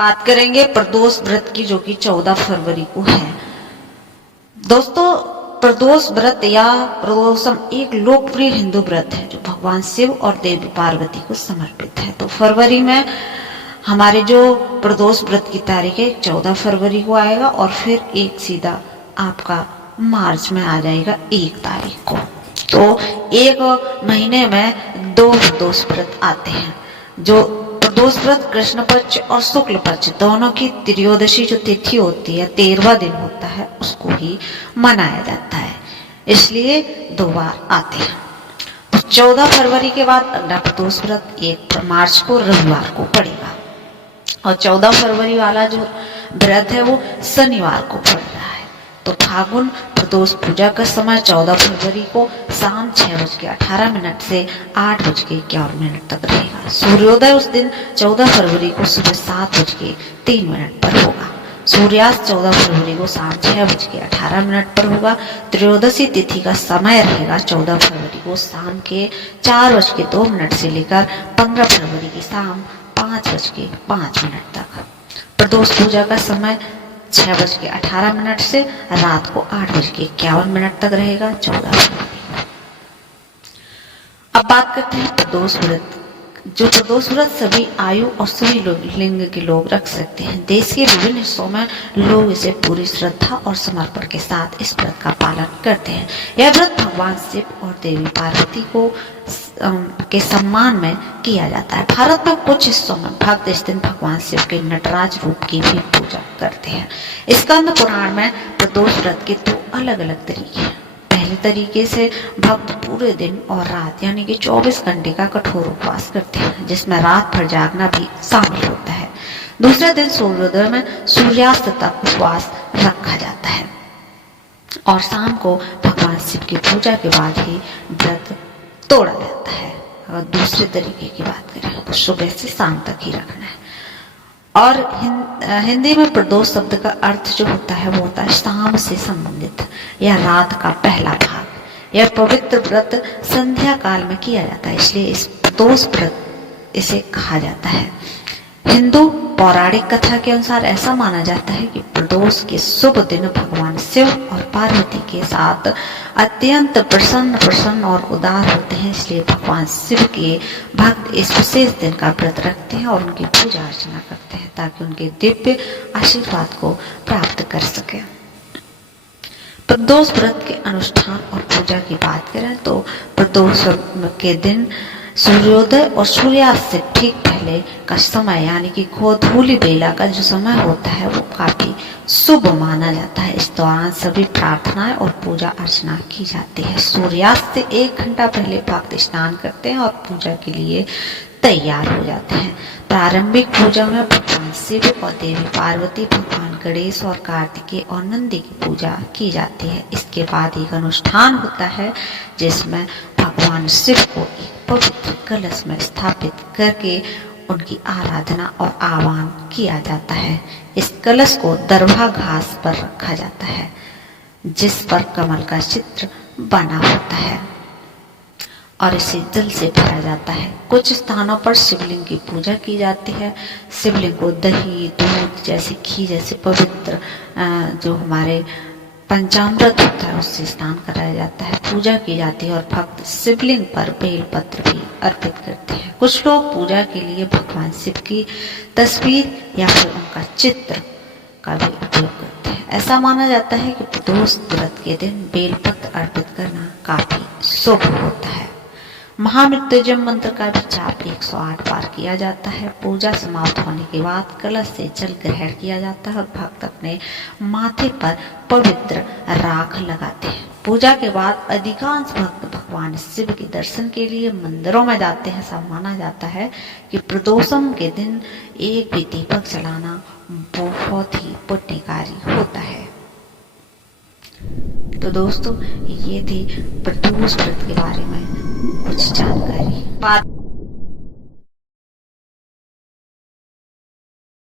बात करेंगे प्रदोष व्रत की, जो कि 14 फरवरी को है। दोस्तों, प्रदोष व्रत या प्रदोषम एक लोकप्रिय हिंदू व्रत है जो भगवान शिव और देवी पार्वती को समर्पित है। तो फरवरी में हमारे जो प्रदोष व्रत की तारीख है 14 फरवरी को आएगा और फिर एक सीधा आपका मार्च में आ जाएगा 1 तारीख को। तो एक महीने में 2 प्रदोष व्रत आते हैं। जो प्रदोष व्रत कृष्ण पक्ष और शुक्ल पक्ष दोनों की त्रयोदशी जो तिथि होती है, 13वां दिन होता है, उसको ही मनाया जाता है, इसलिए 2 बार आते हैं। तो 14 फरवरी के बाद अगला प्रदोष व्रत 1 मार्च को रविवार को पड़ेगा और 14 फरवरी वाला जो व्रत है वो शनिवार को पड़ रहा है। तो फागुन प्रदोष पूजा का समय 14 फरवरी को शाम 6:18 से 8:51 तक रहेगा। सूर्योदय उस दिन 14 फरवरी को सुबह 7:03 पर होगा। सूर्यास्त 14 फरवरी को शाम 6:18 पर होगा। त्रयोदशी तिथि का समय रहेगा 14 फरवरी को शाम के 4:02 से लेकर 15 फरवरी की शाम 5:05 तक। प्रदोष पूजा का समय 6:18 से रात को 8:51 तक रहेगा 14 फरवरी। अब बात करते हैं प्रदोष व्रत। जो प्रदोष व्रत सभी आयु और सभी लिंग के लोग रख सकते हैं। देश के विभिन्न हिस्सों में लोग इसे पूरी श्रद्धा और समर्पण के साथ इस व्रत का पालन करते हैं। यह व्रत भगवान शिव और देवी पार्वती को के सम्मान में किया जाता है। भारत में कुछ हिस्सों में भक्त इस दिन भगवान शिव के नटराज रूप की भी पूजा करते हैं। स्कंद पुराण में प्रदोष व्रत के 2 अलग अलग तरीके हैं। पहले तरीके से भक्त पूरे दिन और रात यानी कि 24 घंटे का कठोर उपवास करते हैं, जिसमें रात भर जागना भी शामिल होता है। दूसरे दिन सूर्योदय में सूर्यास्त तक उपवास रखा जाता है और शाम को भगवान शिव की पूजा के बाद ही व्रत तोड़ा जाता है। अगर दूसरे तरीके की बात करें तो सुबह से शाम तक ही रखना है। और हिंदी में प्रदोष शब्द का अर्थ जो होता है वो होता है शाम से संबंधित या रात का पहला भाग। यह पवित्र व्रत संध्या काल में किया जाता है, इसलिए इस प्रदोष व्रत इसे कहा जाता है। हिंदू पौराणिक कथा के अनुसार ऐसा माना जाता है कि प्रदोष के शुभ दिन भगवान शिव और पार्वती के साथ अत्यंत प्रसन्न और उदार होते हैं, इसलिए भगवान शिव के भक्त इस विशेष दिन का व्रत रखते हैं और उनकी पूजा अर्चना करते हैं ताकि उनके दिव्य आशीर्वाद को प्राप्त कर सके। प्रदोष व्रत के अनुष्ठान और पूजा की बात करें तो प्रदोष के दिन सूर्योदय और सूर्यास्त से ठीक पहले का समय यानी कि गोधूली बेला का जो समय होता है वो काफी शुभ माना जाता है। इस दौरान सभी प्रार्थनाएं और पूजा अर्चना की जाती है। सूर्यास्त से 1 घंटा पहले भक्त स्नान करते हैं और पूजा के लिए तैयार हो जाते हैं। प्रारंभिक पूजा में भगवान शिव और देवी पार्वती, भगवान गणेश और कार्तिकेय और नंदी की पूजा की जाती है। इसके बाद एक अनुष्ठान होता है जिसमें भगवान शिव को एक पवित्र कलश में स्थापित करके उनकी आराधना और आह्वान किया जाता है। इस कलश को दरभा घास पर रखा जाता है जिस पर कमल का चित्र बना होता है और इसे जल से भरा जाता है। कुछ स्थानों पर शिवलिंग की पूजा की जाती है। शिवलिंग को दही, दूध जैसे घी जैसे पवित्र जो हमारे पंचामृत होता है उससे स्नान कराया जाता है, पूजा की जाती है और भक्त शिवलिंग पर बेलपत्र भी अर्पित करते हैं। कुछ लोग पूजा के लिए भगवान शिव की तस्वीर या फिर उनका चित्र का भी उपयोग करते हैं। ऐसा माना जाता है कि प्रदोष व्रत के दिन बेलपत्र अर्पित करना काफी शुभ होता है। महामृत्युंजय मंत्र का भी जाप 108 बार किया जाता है। पूजा समाप्त होने के बाद कलश से जल ग्रहण किया जाता है और भक्त अपने माथे पर पवित्र राख लगाते हैं। पूजा के बाद अधिकांश भक्त भगवान शिव के दर्शन के लिए मंदिरों में जाते हैं। ऐसा माना जाता है कि प्रदोषम के दिन एक भी दीपक जलाना बहुत ही पुण्यकारी होता है। तो दोस्तों, ये थी प्रदोष व्रत के बारे में कुछ जानकारी।